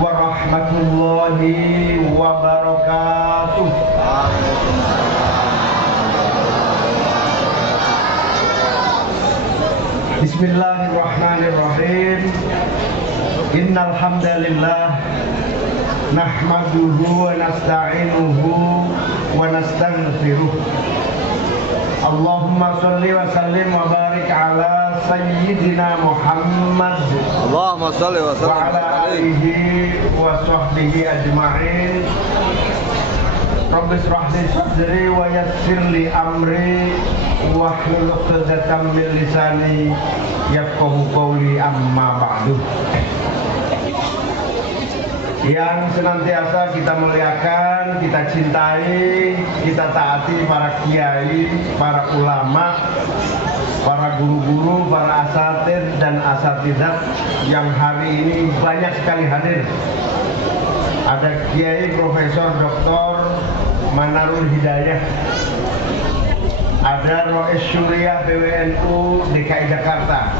warahmatullahi wabarakatuh. Bismillahirrahmanirrahim. Innal hamdalillah nahmaduhu wa nasta'inuhu wa nastaghfiruh. Allahumma sholli wa sallim wa barik ala sayyidina Muhammad Allahumma sholli wa sallim wa ala alihi wa sahbihi ajma'in. Rabbi shrah li sadri wa yassir li amri wahlul 'uqdatam min lisani yafqahu qawli, amma ba'du. Yang senantiasa kita muliakan, kita cintai, kita taati para kiai, para ulama, para guru-guru, para asatidz dan asatidzat yang hari ini banyak sekali hadir. Ada Kiai Profesor Dr. Manarul Hidayah, ada Rois Syuriah PWNU DKI Jakarta,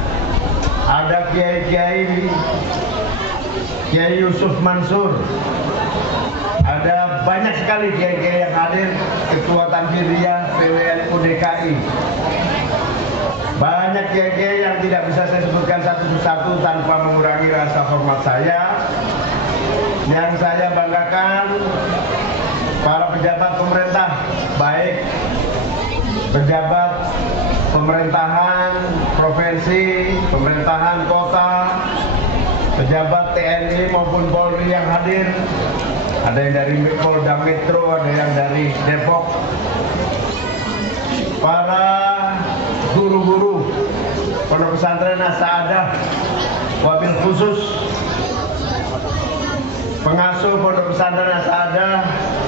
ada Kiai Yusuf Mansur, ada banyak sekali kiai-kiai yang hadir, Ketua Tanfidiyah PWNU DKI. Banyak kiai-kiai yang tidak bisa saya sebutkan satu persatu tanpa mengurangi rasa hormat saya. Yang saya banggakan, para pejabat pemerintah, baik pejabat pemerintahan provinsi, pemerintahan kota, pejabat TNI maupun Polri yang hadir, ada yang dari Polda Metro, ada yang dari Depok, para guru-guru Pondok Pesantren As-Sa'adah, wabil khusus pengasuh Pondok Pesantren As-Sa'adah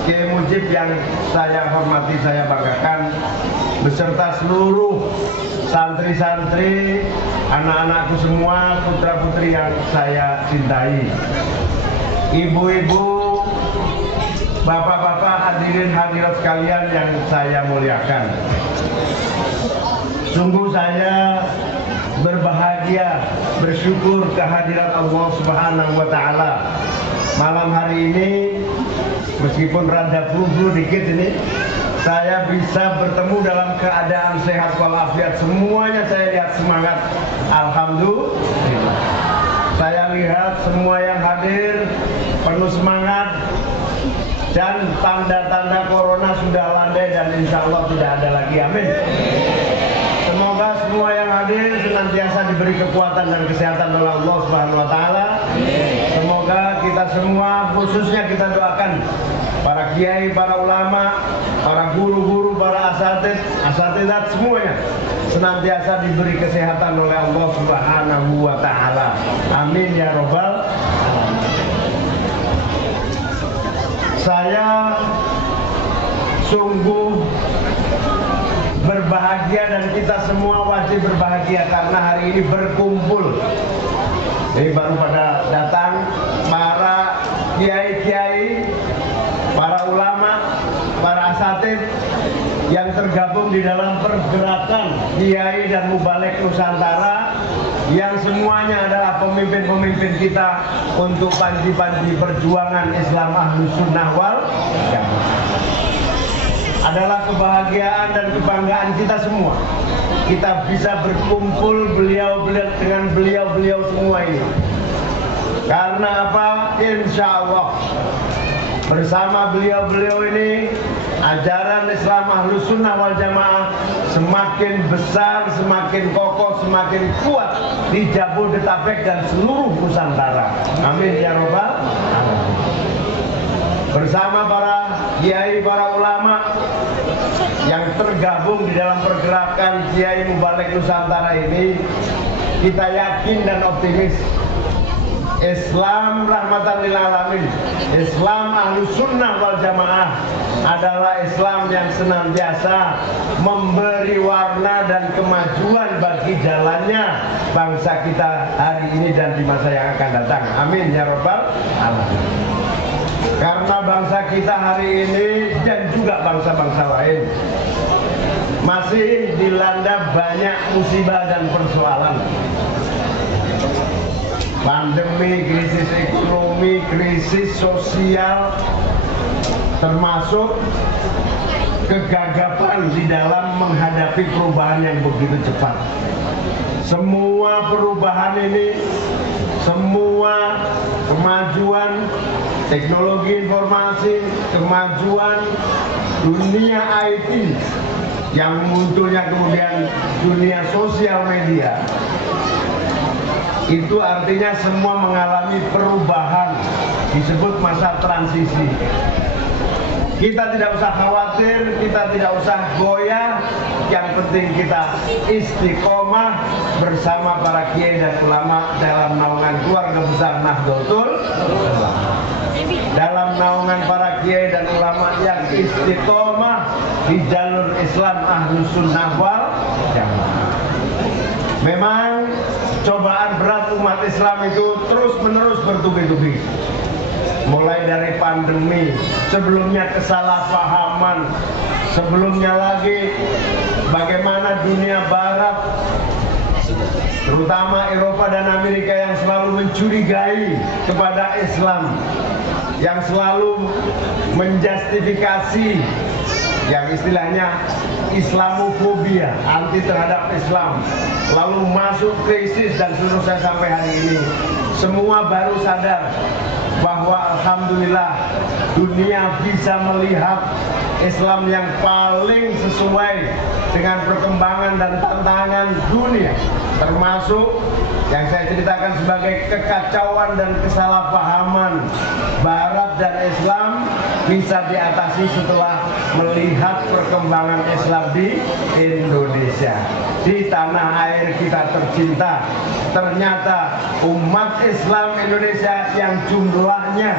Kiai Mujib yang saya hormati, saya banggakan, beserta seluruh santri-santri, anak-anakku semua, putra-putri yang saya cintai, ibu-ibu, bapak-bapak, hadirin hadirat sekalian yang saya muliakan. Sungguh saya berbahagia, bersyukur kehadiran Allah Subhanahu wa Ta'ala. Malam hari ini, meskipun rada flu dikit ini, saya bisa bertemu dalam keadaan sehat walafiat. Semuanya saya lihat semangat. Alhamdulillah. Saya lihat semua yang hadir penuh semangat dan tanda-tanda corona sudah landai dan insya Allah tidak ada lagi. Amin. Semoga semua yang hadir senantiasa diberi kekuatan dan kesehatan oleh Allah Subhanahu wa Ta'ala. Semoga kita semua, khususnya kita doakan para kiai, para ulama, para guru-guru, para asatidzat semuanya senantiasa diberi kesehatan oleh Allah Subhanahu wa Ta'ala. Amin ya robbal alamin. Saya sungguh berbahagia dan kita semua wajib berbahagia karena hari ini berkumpul. Ini baru pada datang para kiai-kiai, para ulama, para asatidz yang tergabung di dalam pergerakan Kiai dan Mubalik Nusantara, yang semuanya adalah pemimpin-pemimpin kita untuk panji-panji perjuangan Islam Ahlus Sunnah wal Jamaah. Adalah kebahagiaan dan kebanggaan kita semua. Kita bisa berkumpul dengan beliau-beliau semua ini. Karena apa? Insya Allah bersama beliau-beliau ini, ajaran Islam Ahlus Sunnah wal Jamaah semakin besar, semakin kokoh, semakin kuat di Jabodetabek dan seluruh Nusantara. Amin ya robbal alamin. Bersama para kiai, para ulama yang tergabung di dalam pergerakan Kiai Mubalik Nusantara ini, kita yakin dan optimis Islam rahmatan lil alamin, Islam Ahlus Sunnah wal Jamaah adalah Islam yang senantiasa memberi warna dan kemajuan bagi jalannya bangsa kita hari ini dan di masa yang akan datang. Amin ya robbal alamin. Karena bangsa kita hari ini dan juga bangsa-bangsa lain masih dilanda banyak musibah dan persoalan. Pandemi, krisis ekonomi, mengalami krisis sosial, termasuk kegagapan di dalam menghadapi perubahan yang begitu cepat. Semua perubahan ini, semua kemajuan teknologi informasi, kemajuan dunia IT yang munculnya kemudian dunia sosial media, itu artinya semua mengalami perubahan, disebut masa transisi. Kita tidak usah khawatir, kita tidak usah goyah, yang penting kita istiqomah bersama para kiai dan ulama dalam naungan keluarga besar Nahdlatul Ulama. Dalam naungan para kiai dan ulama yang istiqomah di jalur Islam Ahlus Sunnah wal Jamaah. Memang cobaan berat umat Islam itu terus-menerus bertubi-tubi. Mulai dari pandemi, sebelumnya kesalahpahaman, sebelumnya lagi bagaimana dunia barat, terutama Eropa dan Amerika yang selalu mencurigai kepada Islam, yang selalu menjustifikasi yang istilahnya Islamofobia, anti terhadap Islam, lalu masuk krisis dan seterusnya sampai hari ini. Semua baru sadar bahwa alhamdulillah dunia bisa melihat Islam yang paling sesuai dengan perkembangan dan tantangan dunia, termasuk yang saya ceritakan sebagai kekacauan dan kesalahpahaman Barat dan Islam bisa diatasi setelah melihat perkembangan Islam di Indonesia, di tanah air kita tercinta. Ternyata umat Islam Indonesia yang jumlahnya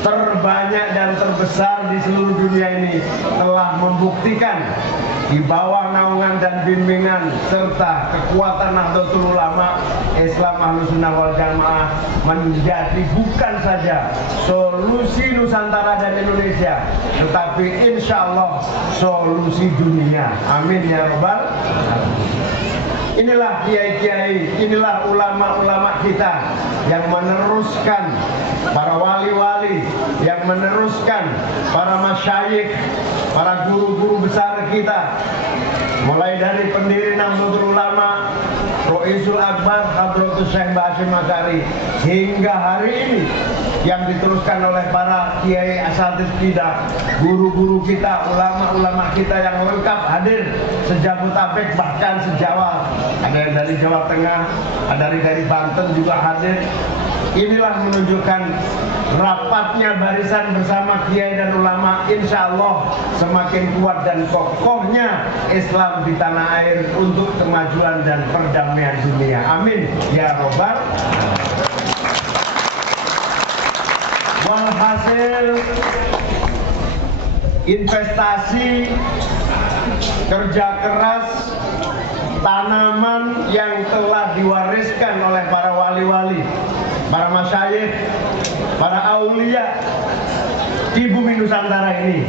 terbanyak dan terbesar di seluruh dunia ini telah membuktikan di bawah naungan dan bimbingan serta kekuatan Nahdlatul Ulama, Islam Ahlus Sunnah wal Jamaah menjadi bukan saja solusi Nusantara dan Indonesia, tetapi insya Allah solusi dunia. Amin ya Rabbal alamin. Inilah kiai-kiai, inilah ulama-ulama kita yang meneruskan para wali-wali, yang meneruskan para masyayikh, para guru-guru besar kita, mulai dari pendiri Nahdlatul Ulama Roisul Akbar Hadratus Syekh Basyir Masyari hingga hari ini yang diteruskan oleh para kiai asatidz kita, guru-guru kita, ulama-ulama kita yang lengkap hadir sejabotabek bahkan sejawa. Ada yang dari Jawa Tengah, ada dari Banten juga hadir. Inilah menunjukkan rapatnya barisan bersama kiai dan ulama, insya Allah semakin kuat dan kokohnya Islam di tanah air untuk kemajuan dan perdamaian dunia. Amin ya Rabbal. Walhasil investasi, kerja keras, tanaman yang telah diwariskan oleh para wali-wali, para masyayikh, para aulia di bumi Nusantara ini,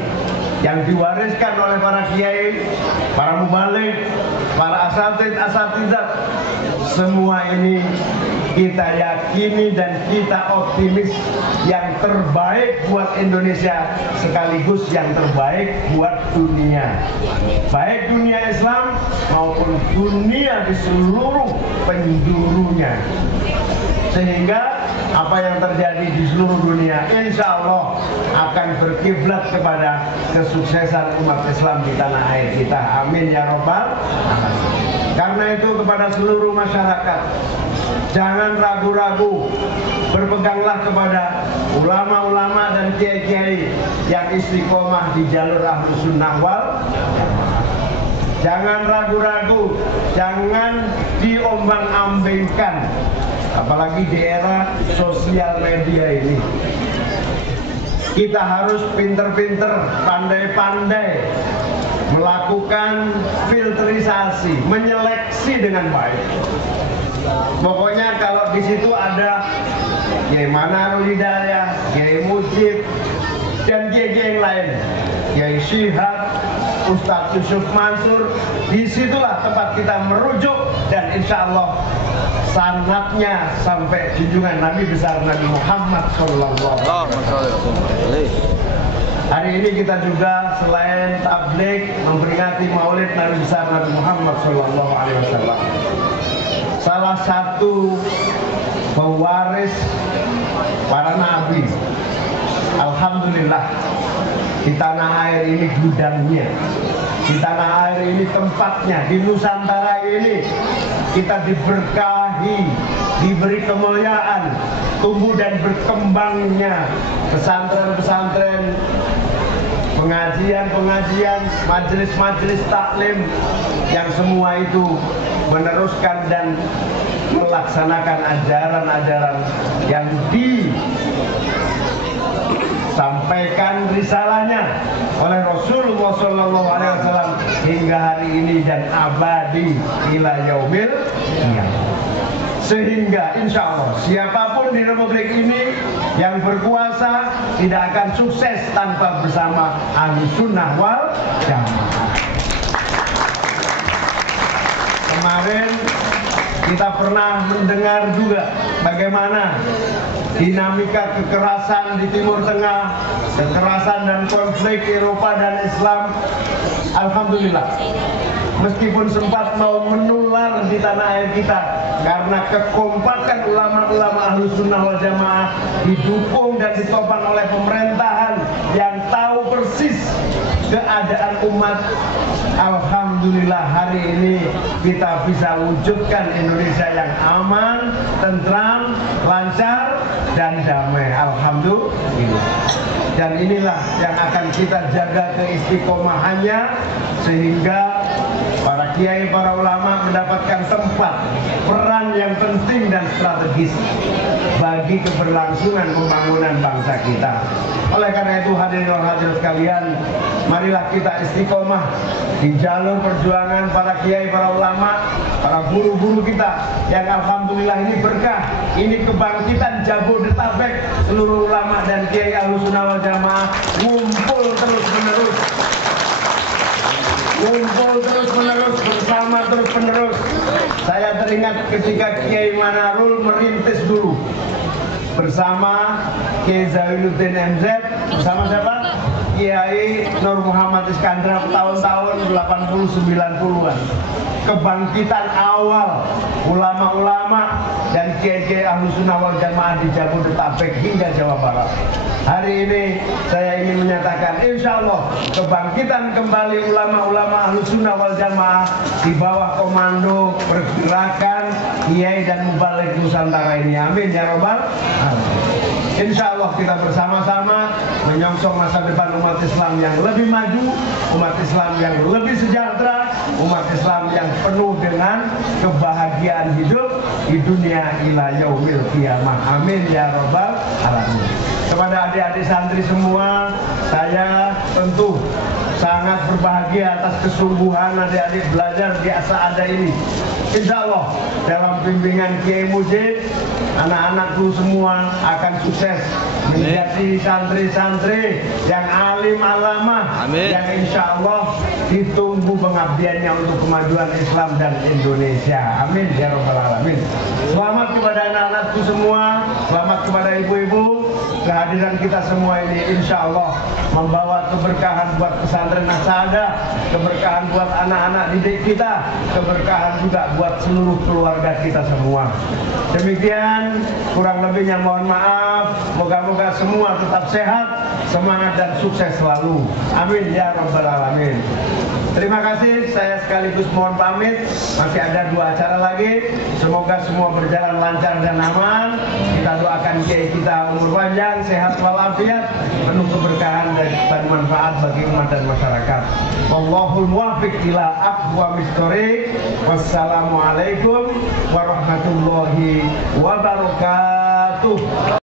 yang diwariskan oleh para kiai, para mubalik, para asatidzat, semua ini kita yakini dan kita optimis yang terbaik buat Indonesia sekaligus yang terbaik buat dunia, baik dunia Islam maupun dunia di seluruh penjurunya. Sehingga apa yang terjadi di seluruh dunia insya Allah akan berkiblat kepada kesuksesan umat Islam di tanah air kita. Amin ya Rabbal alamin. Karena itu kepada seluruh masyarakat, jangan ragu-ragu, berpeganglah kepada ulama-ulama dan kiai-kiai yang istiqomah di jalur Ahlus Sunnah wal Jamaah. Jangan ragu-ragu, jangan diombang-ambingkan, apalagi di era sosial media ini. Kita harus pinter-pinter, pandai-pandai melakukan filterisasi, menyeleksi dengan baik. Pokoknya kalau di situ ada Kiai Manarul Hidayah, Kiai Mujib, dan kiai-kiai yang lain, Kiai Syihab, Ustadz Yusuf Mansur, disitulah tempat kita merujuk dan insya Allah sanadnya sampai junjungan Nabi besar Nabi Muhammad Sallallahu Alaihi Wasallam. Hari ini kita juga selain tabligh memperingati Maulid Nabi besar Nabi Muhammad Sallallahu Alaihi Wasallam. Salah satu pewaris para nabi, alhamdulillah, di tanah air ini gudangnya, di tanah air ini tempatnya, di Nusantara ini kita diberkahi, diberi kemuliaan, tumbuh dan berkembangnya pesantren-pesantren, pengajian-pengajian, majelis-majelis taklim yang semua itu meneruskan dan melaksanakan ajaran-ajaran yang disampaikan risalahnya oleh Rasulullah SAW hingga hari ini dan abadi ila yaumil qiyamah. Sehingga insya Allah siapapun di Republik ini yang berkuasa tidak akan sukses tanpa bersama Ahlussunnah wal Jamaah. Kemarin kita pernah mendengar juga bagaimana dinamika kekerasan di Timur Tengah, kekerasan dan konflik Eropa dan Islam. Alhamdulillah, meskipun sempat mau menular di tanah air kita, karena kekompakan ulama-ulama Ahlussunnah wal Jamaah didukung dan ditopang oleh pemerintahan yang tahu persis keadaan umat. Alhamdulillah hari ini kita bisa wujudkan Indonesia yang aman, tentram, lancar, dan damai. Alhamdulillah. Dan inilah yang akan kita jaga keistiqomahannya sehingga para kiai, para ulama mendapatkan tempat, peran yang penting dan strategis bagi keberlangsungan pembangunan bangsa kita. Oleh karena itu hadirin dan hadirat sekalian, marilah kita istiqomah di jalur perjuangan para kiai, para ulama, para guru-guru kita yang alhamdulillah ini berkah, ini kebangkitan Jabodetabek, seluruh ulama dan kiai Ahlussunnah wal Jamaah ngumpul terus-menerus. Ngumpul terus-menerus, bersama terus-menerus. Saya teringat ketika Kiai Manarul merintis dulu bersama Kiai Zainuddin MZ, bersama siapa? Kiai Nur Muhammad Iskandar tahun-tahun 80-90-an. Kebangkitan awal ulama-ulama dan kiai-kiai Ahlussunnah wal Jamaah di Jabodetabek hingga Jawa Barat. Hari ini saya ingin menyatakan insya Allah kebangkitan kembali ulama-ulama Ahlussunnah wal Jamaah di bawah komando pergerakan Kiai dan Mubalik Nusantara ini. Amin ya Rabbal alamin. Insya Allah kita bersama-sama menyongsong masa depan umat Islam yang lebih maju, umat Islam yang lebih sejahtera, umat Islam yang penuh dengan kebahagiaan hidup di dunia ila yaumil qiyamah. Amin ya Rabbal alamin. Kepada adik-adik santri semua, saya tentu sangat berbahagia atas kesungguhan adik-adik belajar di As-Sa'adah ini. Insya Allah dalam bimbingan Kiai Mujib, anak-anakku semua akan sukses menjadi santri-santri yang alim alamah, yang insya Allah ditunggu pengabdiannya untuk kemajuan Islam dan Indonesia. Amin ya Rabbal alamin. Selamat kepada anak-anakku semua, selamat kepada ibu-ibu. Kehadiran kita semua ini insya Allah membawa keberkahan buat pesantren As-Sa'adah, keberkahan buat anak-anak didik kita, keberkahan juga buat seluruh keluarga kita semua. Demikian kurang lebihnya mohon maaf. Moga-moga semua tetap sehat, semangat dan sukses selalu. Amin ya Rabbal alamin. Terima kasih, saya sekaligus mohon pamit. Masih ada 2 acara lagi. Semoga semua berjalan lancar dan aman. Kita doakan kiai kita umur panjang, sehat walafiat, penuh keberkahan dan manfaat bagi umat dan masyarakat. Wallahul muwaffiq ila aqwamit thoriq. Wassalamualaikum warahmatullahi wabarakatuh.